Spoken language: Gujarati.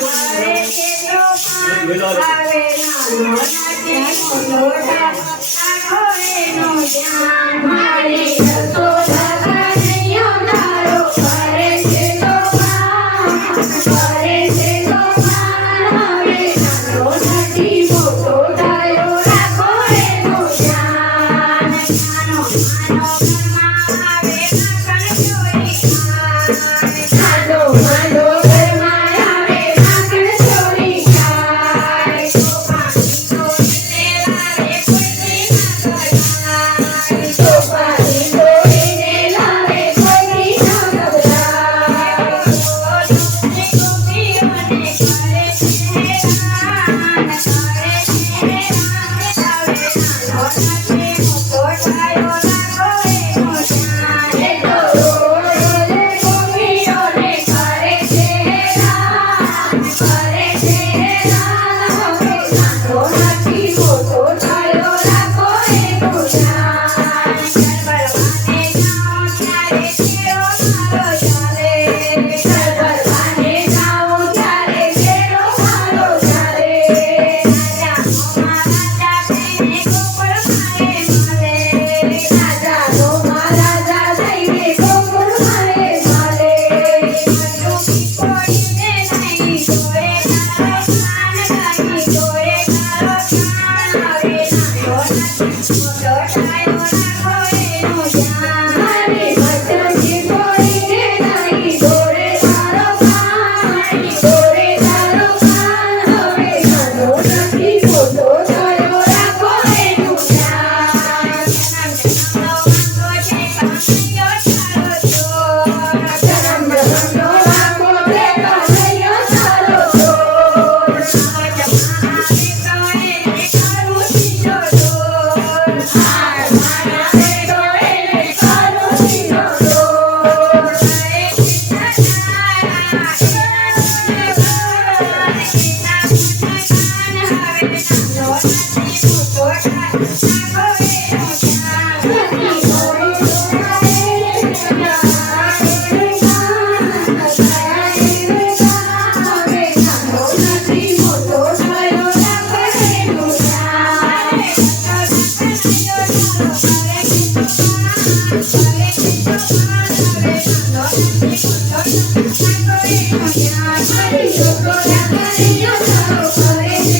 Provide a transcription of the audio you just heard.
Thank you. Thank you. મોટો થયો